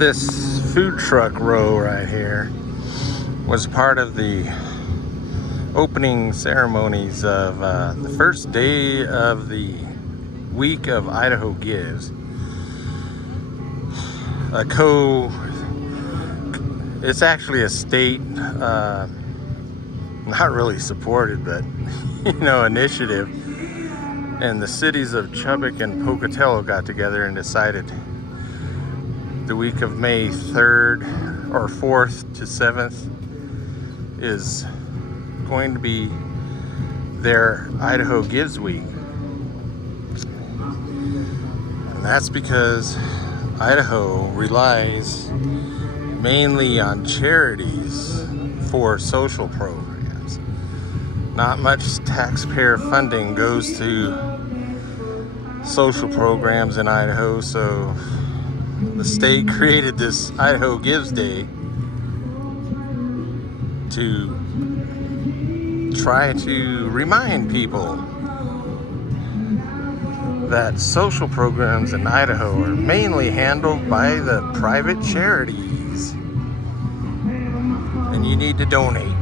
This food truck row right here was part of the opening ceremonies of the first day of the week of Idaho Gives. It's actually a state, not really supported, but initiative. And the cities of Chubbuck and Pocatello got together and decided the week of May 3rd or 4th to 7th is going to be their Idaho Gives Week. And that's because Idaho relies mainly on charities for social programs. Not much taxpayer funding goes to social programs in Idaho, so the state created this Idaho Gives Day to try to remind people that social programs in Idaho are mainly handled by the private charities, and you need to donate.